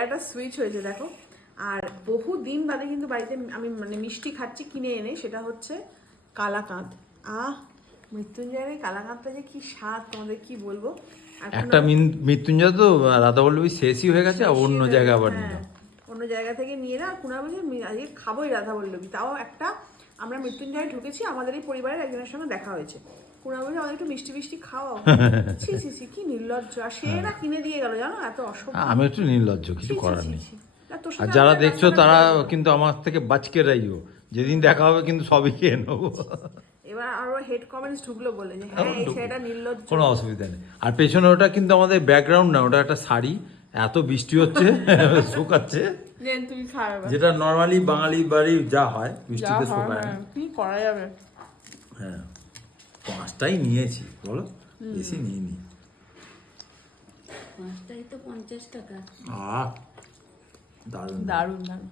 জায়গাটা সুইচ হয়েছে দেখো। আর বহু দিন বাদে কিন্তু বাড়িতে আমি মানে মিষ্টি খাচ্ছি কিনে এনে, সেটা হচ্ছে কালাকাঁদ। মৃত্যুঞ্জয়ের কালাকাঁদটা যে কি স্বাদ তোমাদের কি বলবো। আর একটা মৃত্যুঞ্জয় তো রাধাবল্লভী শেষই হয়ে গেছে, অন্য জায়গায় আবার নিল। অন্য জায়গা থেকে নিয়ে না, কুনা বলছে আজকে খাবোই রাধাবল্লভী। তাও একটা আমরা মৃত্যুঞ্জয় ঢুকেছি, আমাদের এই পরিবারের একজনের সঙ্গে দেখা হয়েছে। কুনা বলছে আমাদের একটু মিষ্টি মিষ্টি খাওয়াও। ছি ছি ছি, কি নির্লজ্জ। আর সে না কিনে দিয়ে গেল জানো, এত অসভ্য। আমি একটু নির্লজ্জ, কিছু করার নেই। তোর আর সাথে যারা আমাদের দেখছো রাস্তাটা তারা মিলে গেল। কিন্তু আমার থেকে বাঁচকে রাইও, যেদিন দেখা হবে কিন্তু সবই খেয়ে নেবো। এবার আরো হেড কমেন্টস ঢুকলো বলে যে হ্যাঁ এই ছেলেটা নির্লজ্জ। কোনো অসুবিধা নেই। আর পেছনে ওটা কিন্তু আমাদের ব্যাকগ্রাউন্ড না, ওটা একটা শাড়ি। এত বৃষ্টি হচ্ছে, শুকাচ্ছে, তুমি খাবে যেটা নর্মালি বাঙালি বাড়ি যা হয় বৃষ্টিতে শুকায় না। কি করা যাবে। হ্যাঁ, 5টাই নিয়েছি বলো, বেশি নিইনি। 5টাই তো 50 টাকা। দারুণ দারুণ দারুণ।